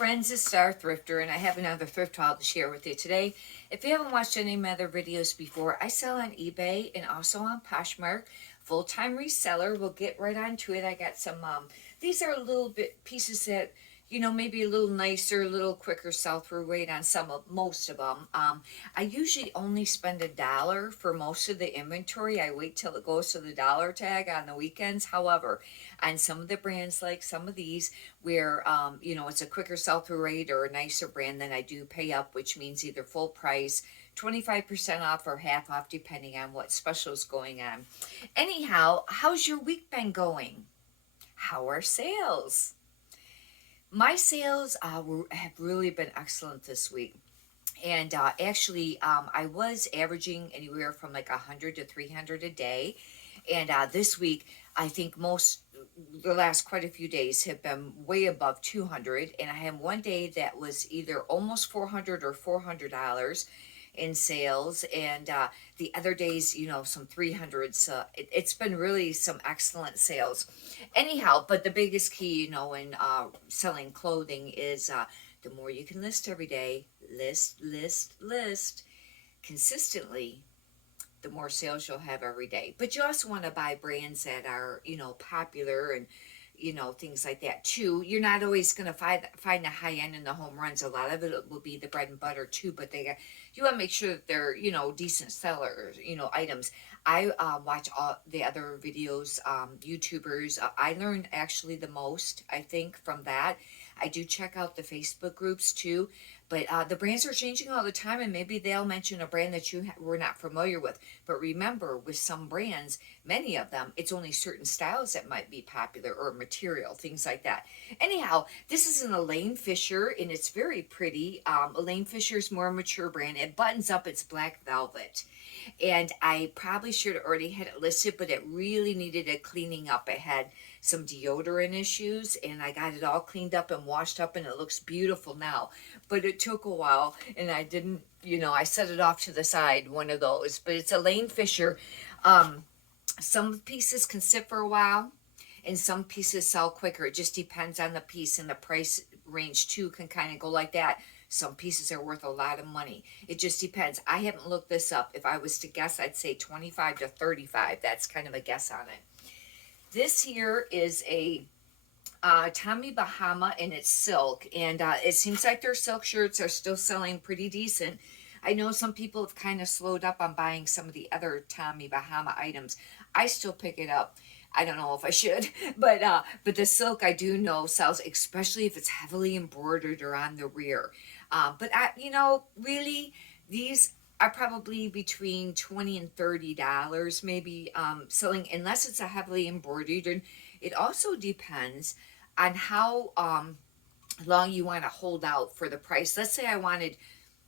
friends, it's Star Thrifter, and I have another thrift haul to share with you today. If you haven't watched any of my other videos before, I sell on eBay and also on Poshmark. Full-time reseller. We'll get right on to it. I got some, these are little bit pieces that, maybe a little nicer, a little quicker sell-through rate on most of them. I usually only spend $1 for most of the inventory. I wait till it goes to the dollar tag on the weekends. However, on some of the brands, like some of these, where, it's a quicker sell-through rate or a nicer brand, then I do pay up, which means either full price, 25% off or half off, depending on what special is going on. Anyhow, how's your week been going? How are sales? My sales have really been excellent this week. And actually, I was averaging anywhere from like 100 to 300 a day. And this week, I think the last quite a few days have been way above 200. And I had one day that was either almost 400 or $400 in sales, and the other days, some 300s. So it's been really some excellent sales. Anyhow, but the biggest key, in selling clothing is the more you can list every day, list consistently, the more sales you'll have every day. But you also want to buy brands that are, popular and, things like that too. You're not always going to find the high end and the home runs. A lot of it will be the bread and butter too, but you want to make sure that they're, decent sellers, items. I watch all the other videos, YouTubers. I learn actually the most, I think, from that. I do check out the Facebook groups too, but the brands are changing all the time, and maybe they'll mention a brand that you were not familiar with. But remember, with some brands, many of them, it's only certain styles that might be popular or material, things like that. Anyhow, this is an Elaine Fisher, and it's very pretty. Elaine Fisher's more mature brand. It buttons up, it's black velvet. And I probably should have already had it listed, but it really needed a cleaning up. It had some deodorant issues, and I got it all cleaned up and washed up, and it looks beautiful now. But it took a while, and I didn't, I set it off to the side, one of those. But it's Elaine Fisher. Some pieces can sit for a while, and some pieces sell quicker. It just depends on the piece, and the price range too can kind of go like that. Some pieces are worth a lot of money. It just depends. I haven't looked this up. If I was to guess, I'd say 25 to 35. That's kind of a guess on it. This here is a Tommy Bahama, and it's silk. And it seems like their silk shirts are still selling pretty decent. I know some people have kind of slowed up on buying some of the other Tommy Bahama items. I still pick it up. I don't know if I should, but the silk I do know sells, especially if it's heavily embroidered or on the rear. But really, these are probably between $20 and $30, maybe, selling, unless it's a heavily embroidered. And it also depends on how long you want to hold out for the price. Let's say I wanted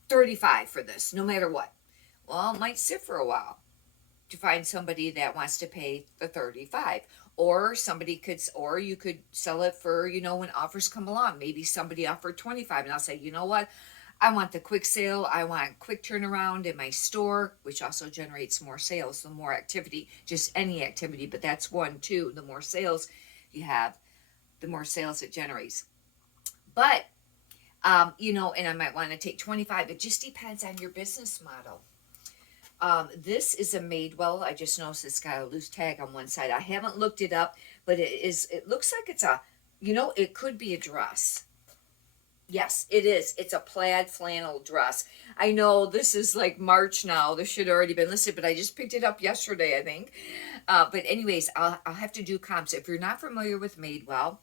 $35 for this, no matter what. Well, it might sit for a while to find somebody that wants to pay the $35. Or or you could sell it for, when offers come along. Maybe somebody offered $25, and I'll say, you know what? I want the quick sale. I want quick turnaround in my store, which also generates more sales. The more activity, just any activity, but that's one too. The more sales you have, the more sales it generates. But, and I might want to take 25. It just depends on your business model. This is a Madewell. I just noticed it's got a loose tag on one side. I haven't looked it up, but it looks like it's it could be a dress. Yes, it is. It's a plaid flannel dress. I know this is like March now. This should have already been listed, but I just picked it up yesterday, I think. But anyways, I'll have to do comps. If you're not familiar with Madewell,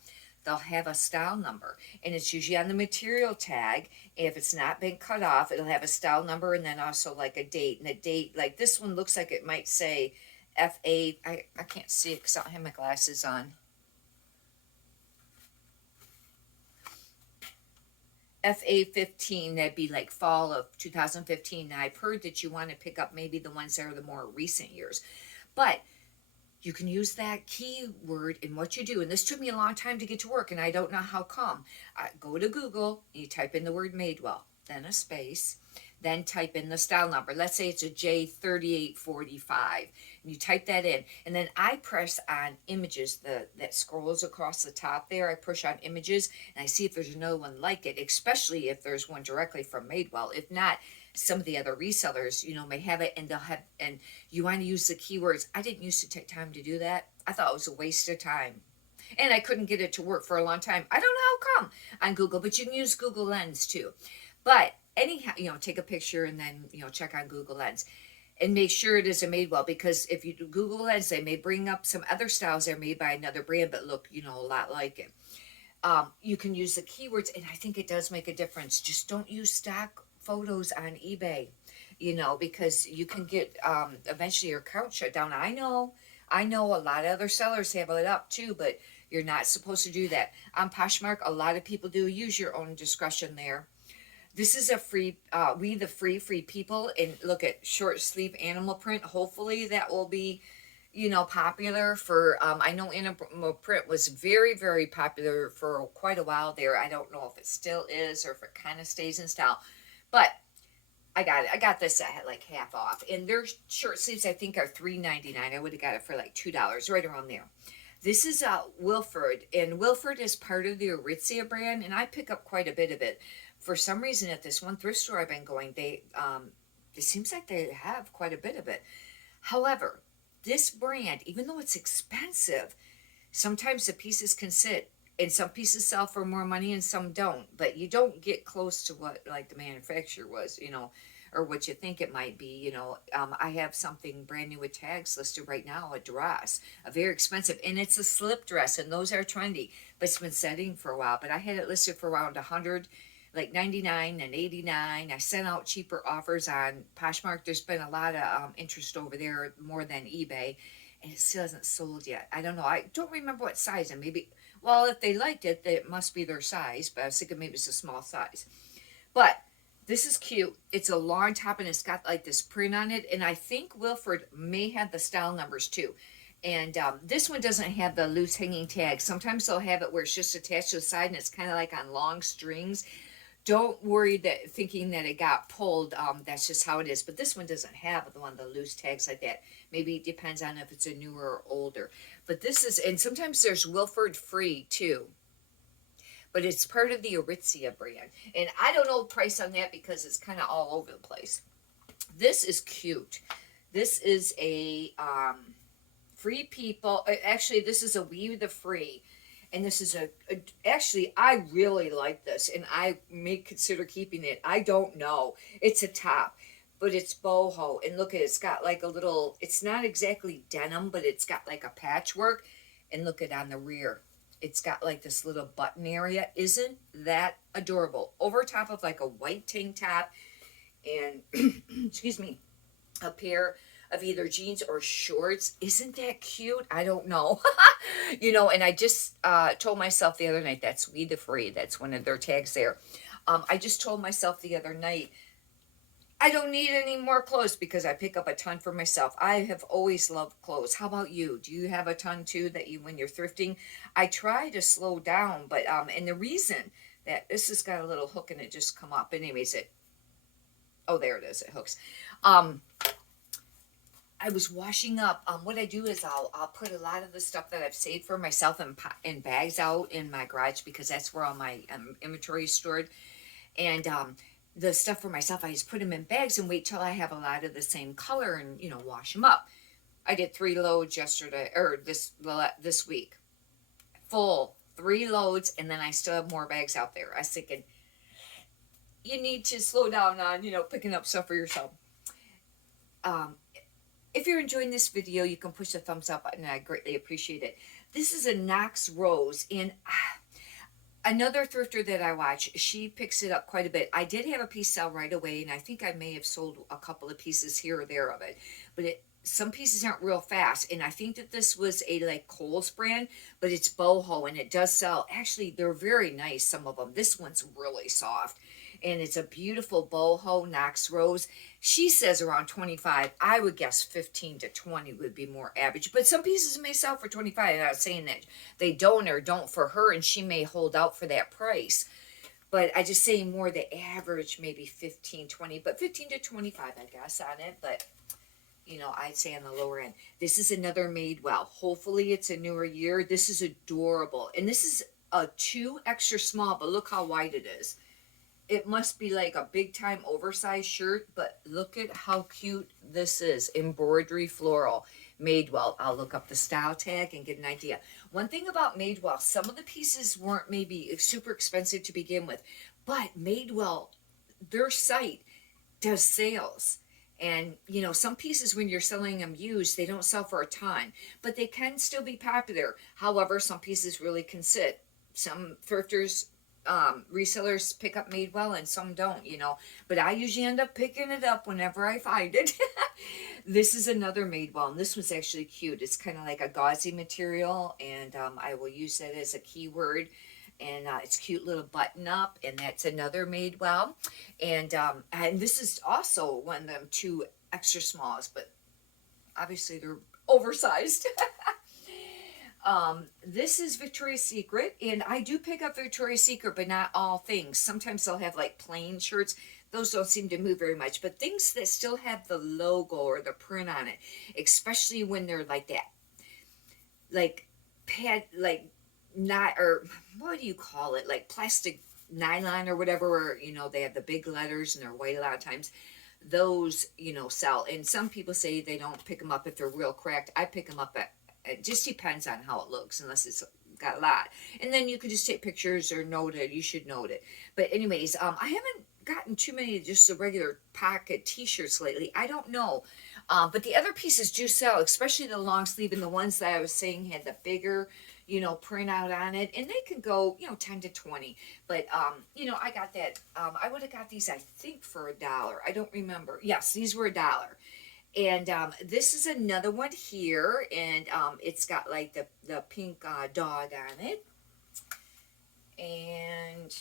they'll have a style number, and it's usually on the material tag. If it's not been cut off, it'll have a style number, and then also like a date. And a date, like this one looks like it might say FA. I can't see it because I don't have my glasses on. FA15, that'd be like fall of 2015. Now, I've heard that you want to pick up maybe the ones that are the more recent years. But you can use that keyword in what you do. And this took me a long time to get to work, and I don't know how come. Go to Google, you type in the word Madewell, then a space, then type in the style number. Let's say it's a J3845, and you type that in, and then I press on images, that scrolls across the top there. I push on images, and I see if there's another one like it, especially if there's one directly from Madewell. If not, some of the other resellers, may have it, and they'll have, and you want to use the keywords. I didn't used to take time to do that. I thought it was a waste of time. And I couldn't get it to work for a long time. I don't know how come on Google, but you can use Google Lens too. But anyhow, take a picture and then, check on Google Lens and make sure it is a Madewell, because if you do Google Lens, they may bring up some other styles that are made by another brand, but look, a lot like it. You can use the keywords, and I think it does make a difference. Just don't use stock photos on eBay, because you can get, eventually your account shut down. I know a lot of other sellers have it up too, but you're not supposed to do that. On Poshmark, a lot of people do. Use your own discretion there. This is a free, we the free people, and look at short sleeve animal print. Hopefully that will be, popular for, I know animal print was very, very popular for quite a while there. I don't know if it still is or if it kind of stays in style, but I got it. I got this at like half off, and their short sleeves I think are $3.99. I would have got it for like $2, right around there. This is Wilford, and Wilford is part of the Aritzia brand, and I pick up quite a bit of it. For some reason, at this one thrift store I've been going, it seems like they have quite a bit of it. However, this brand, even though it's expensive, sometimes the pieces can sit, and some pieces sell for more money and some don't, but you don't get close to what like the manufacturer was, or what you think it might be. I have something brand new with tags listed right now, a dress, a very expensive, and it's a slip dress, and those are trendy, but it's been setting for a while. But I had it listed for around 100, like 99 and 89. I sent out cheaper offers on Poshmark. There's been a lot of interest over there, more than eBay, and it still hasn't sold yet. I don't know. I don't remember what size, and maybe, well, if they liked it, it must be their size, but I was thinking maybe it's a small size. But this is cute. It's a long top, and it's got like this print on it, and I think Wilford may have the style numbers too. And this one doesn't have the loose hanging tag. Sometimes they'll have it where it's just attached to the side, and it's kind of like on long strings. Don't worry that thinking that it got pulled. That's just how it is. But this one doesn't have the loose tags like that. Maybe it depends on if it's a newer or older. But this is, and sometimes there's Wilford free too. But it's part of the Aritzia brand. And I don't know the price on that because it's kind of all over the place. This is cute. This is a Free People. Actually, this is a We the Free. And this is actually, I really like this. And I may consider keeping it. I don't know. It's a top. But it's boho. And look at it. It's got like a little, it's not exactly denim, but it's got like a patchwork. And look at on the rear. It's got like this little button area. Isn't that adorable? Over top of like a white tank top and, excuse me, a pair of either jeans or shorts. Isn't that cute? I don't know. And I just told myself the other night, that's We the Free. That's one of their tags there. I just told myself the other night, I don't need any more clothes because I pick up a ton for myself. I have always loved clothes. How about you? Do you have a ton too that you, when you're thrifting? I try to slow down, but, and the reason that this has got a little hook and it just come up. Anyways, oh, there it is. It hooks. I was washing up. What I do is I'll put a lot of the stuff that I've saved for myself in bags out in my garage because that's where all my inventory is stored. And, the stuff for myself, I just put them in bags and wait till I have a lot of the same color and, wash them up. I did 3 loads yesterday, or this week. Full 3 loads, and then I still have more bags out there. I was thinking, you need to slow down on, picking up stuff for yourself. If you're enjoying this video, you can push the thumbs up button, and I greatly appreciate it. This is a Knox Rose, and another thrifter that I watch, she picks it up quite a bit. I did have a piece sell right away, and I think I may have sold a couple of pieces here or there of it. But some pieces aren't real fast, and I think that this was a like Kohl's brand, but it's boho, and it does sell. Actually, they're very nice, some of them. This one's really soft, and it's a beautiful boho Knox Rose. She says around 25. I would guess 15 to 20 would be more average. But some pieces may sell for 25. I'm not saying that they don't or don't for her, and she may hold out for that price. But I just say more the average, maybe 15, 20, but 15 to 25, I guess, on it. But, you know, I'd say on the lower end. This is another Madewell. Hopefully it's a newer year. This is adorable. And this is a 2 extra small, but look how wide it is. It must be like a big time oversized shirt, but look at how cute this is. Embroidery floral. Madewell. I'll look up the style tag and get an idea. One thing about Madewell, some of the pieces weren't maybe super expensive to begin with, but Madewell, their site does sales. And, you know, some pieces when you're selling them used, they don't sell for a ton, but they can still be popular. However, some pieces really can sit. Some thrifters, resellers pick up Madewell and some don't, you know, but I usually end up picking it up whenever I find it. This is another Madewell, and this one's actually cute. It's kind of like a gauzy material, and I will use that as a keyword. And it's cute little button up, and that's another Madewell. And this is also one of them 2 extra smalls, but obviously they're oversized. This is Victoria's Secret, and I do pick up Victoria's Secret, but not all things. Sometimes they'll have like plain shirts. Those don't seem to move very much, but things that still have the logo or the print on it, especially when they're like that, like pad, like not, or what do you call it? Like plastic nylon or whatever, or, you know, they have the big letters and they're white a lot of times. Those, you know, sell. And some people say they don't pick them up if they're real cracked. I pick them up at, it just depends on how it looks, unless it's got a lot. And then you could just take pictures or note it. You should note it. But anyways, I haven't gotten too many just the regular pocket t-shirts lately. I don't know. But the other pieces do sell, especially the long sleeve and the ones that I was saying had the bigger, you know, print out on it. And they can go, you know, 10 to 20. But, you know, I got that. I would have got these, I think, for $1. I don't remember. Yes, these were $1. And this is another one here, and it's got like the pink dog on it. And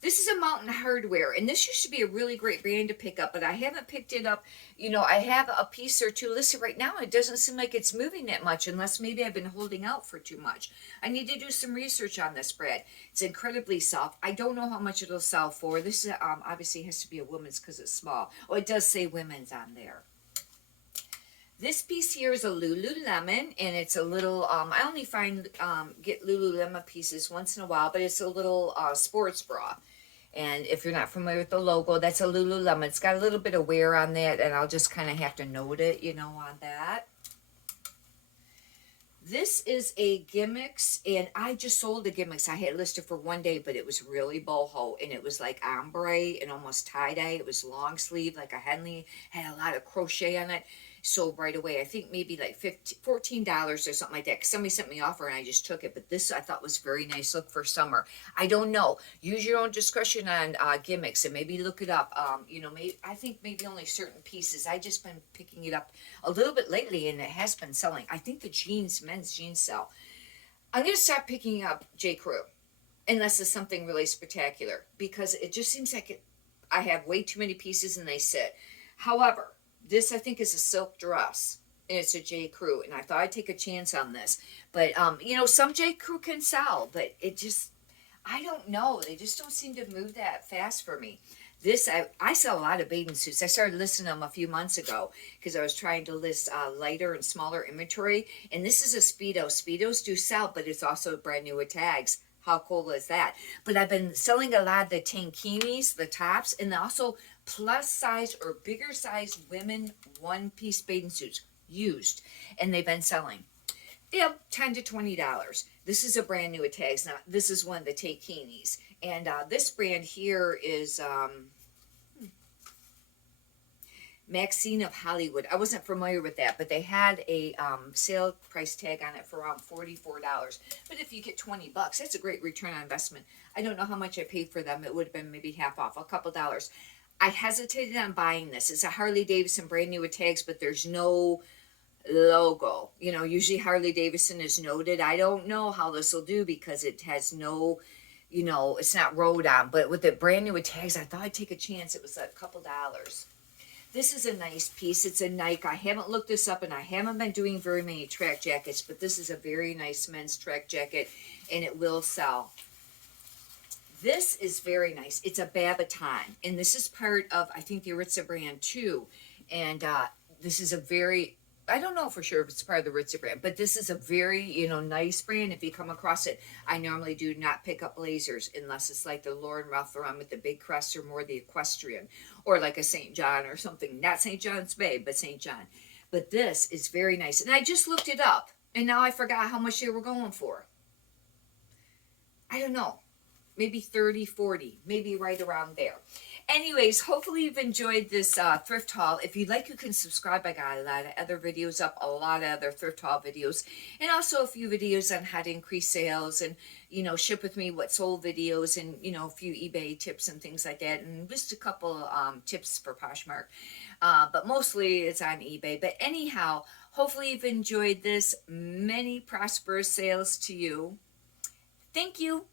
this is a Mountain Hardwear, and this used to be a really great brand to pick up, but I haven't picked it up. You know, I have a piece or 2 listed right now. It doesn't seem like it's moving that much, unless maybe I've been holding out for too much. I need to do some research on this brand. It's incredibly soft. I don't know how much it'll sell for. This is, obviously has to be a woman's because it's small. Oh, it does say women's on there. This piece here is a Lululemon, and it's a little, I only get Lululemon pieces once in a while, but it's a little sports bra. And if you're not familiar with the logo, that's a Lululemon. It's got a little bit of wear on that, and I'll just kind of have to note it, you know, on that. This is a Gimmicks, and I just sold the Gimmicks. I had it listed for 1 day, but it was really boho, and it was like ombre and almost tie-dye. It was long sleeve, like a Henley, had a lot of crochet on it. Sold right away. I think maybe like $14 or something like that, because somebody sent me an offer and I just took it. But this I thought was very nice. Look for summer. I don't know. Use your own discretion on Gimmicks, and maybe look it up. You know, I think maybe only certain pieces. I just been picking it up a little bit lately, and it has been selling. I think the men's jeans sell. I'm gonna start picking up J. Crew, unless it's something really spectacular, because it just seems like I have way too many pieces and they sit. However, this I think is a silk dress, and it's a J. Crew, and I thought I'd take a chance on this. But, you know, some J. Crew can sell, but it just, I don't know. They just don't seem to move that fast for me. This, I sell a lot of bathing suits. I started listing them a few months ago because I was trying to list lighter and smaller inventory. And this is a Speedo. Speedos do sell, but it's also brand new with tags. How cool is that? But I've been selling a lot of the tankinis, the tops, and also plus size or bigger size women one-piece bathing suits used, and they've been selling. Yep, $10 to $20. This is a brand new with tags. Now, this is one of the tankinis, and this brand here is Maxine of Hollywood. I wasn't familiar with that, but they had a sale price tag on it for around $44. But if you get $20, that's a great return on investment. I don't know how much I paid for them. It would have been maybe half off, a couple dollars. I hesitated on buying this. It's a Harley Davidson brand new with tags, but there's no logo. You know, usually Harley Davidson is noted. I don't know how this will do because it has no, you know, it's not rode on. But with it brand new with tags, I thought I'd take a chance. It was a couple dollars. This is a nice piece. It's a Nike. I haven't looked this up, and I haven't been doing very many track jackets, but this is a very nice men's track jacket, and it will sell. This is very nice. It's a BABATON, and this is part of, I think, the Aritzia brand too. And this is a very, I don't know for sure if it's part of the Aritzia brand, but this is a very, you know, nice brand. If you come across it, I normally do not pick up blazers unless it's like the Lauren Ruff, the one with the big crest, or more the equestrian, or like a St. John or something. Not St. John's Bay, but St. John. But this is very nice. And I just looked it up, and now I forgot how much they were going for. I don't know. Maybe 30, 40, maybe right around there. Anyways, hopefully you've enjoyed this thrift haul. If you'd like, you can subscribe. I got a lot of other videos up, a lot of other thrift haul videos, and also a few videos on how to increase sales and, you know, ship with me what sold videos, and, you know, a few eBay tips and things like that, and just a couple tips for Poshmark. But mostly it's on eBay. But anyhow, hopefully you've enjoyed this. Many prosperous sales to you. Thank you.